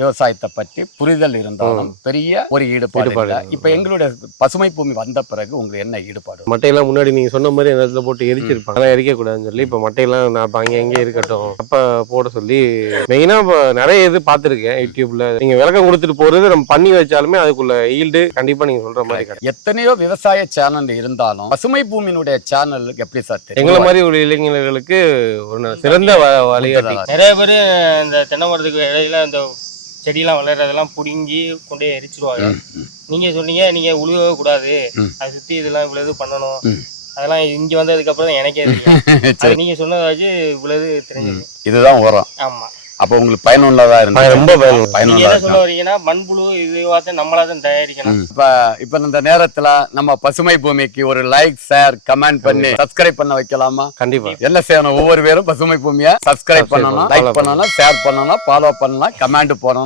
விவசாயத்தை பற்றி புரிதல் இருந்தாலும் பெரிய ஒரு ஈடுபாடு இல்லை. இப்ப எங்களுடைய பசுமை பூமி வந்த பிறகு உங்களுக்கு என்ன ஈடுபாடு? மட்டையெல்லாம் முன்னாடி நீங்க சொன்ன மாதிரி அந்த இடத்துல போட்டு எரிச்சிருப்பாங்க, அதெல்லாம் எரிக்க கூடாதுன்னு சொல்லி இப்ப மட்டையெல்லாம் நான் அங்கே எங்கே இருக்கட்டும் அப்ப போட சொல்லி மெயினா இப்போ நிறைய இது பார்த்துருக்கேன் யூடியூப்ல. நீங்க விளக்கம் கொடுத்துட்டு போறது நம்ம பண்ணி வச்சாலுமே அதுக்குள்ள ஈல்டு கண்டிப்பா நீங்க சொல்ற மாதிரி கிடைக்கும். எத்தனையோ விவசாய சேனல் இருந்தாலும் பசுமை பூமியினுடைய சேனல் எப்படி சார் தெரியும்? எங்களை மாதிரி ஒரு இளைஞர்களுக்கு ஒரு சிறந்த வழிகாட்டி. நிறைய பேர் இந்த தென்னை மரத்துக்கு இடையில இந்த செடியெல்லாம் வளர்றதெல்லாம் பிடுங்கி கொண்டே எரிச்சிருவாங்க. நீங்க சொன்னீங்க நீங்க உழுவவே கூடாது, அதை சுத்தி இதெல்லாம் இவ்வளவு பண்ணணும், அதெல்லாம் இங்க வந்ததுக்கு அப்புறம் தான் எனக்கே தெரியும். நீங்க சொன்னதாச்சு இவ்வளவு தெரிஞ்சிருக்கு. இதுதான் உரம். ஆமா. அப்ப உங்களுக்கு பயனுள்ளதா இருந்தது. ரொம்ப நீங்க என்ன சொல்ல வரீங்கன்னா மண்புழு இதுவாக நம்மளா தான் தயாரிக்கணும். இப்ப இந்த நேரத்துல நம்ம பசுமை பூமிக்கு ஒரு லைக், ஷேர், கமெண்ட் பண்ணி சப்ஸ்கிரைப் பண்ண வைக்கலாமா? கண்டிப்பா. என்ன செய்யணும்? ஒவ்வொரு பேரும் பசுமை பூமியை சப்ஸ்கிரைப் பண்ணணும், லைக் பண்ணணும், ஷேர் பண்ணணும், ஃபாலோ பண்ணலாம், கமெண்ட் போடணும்.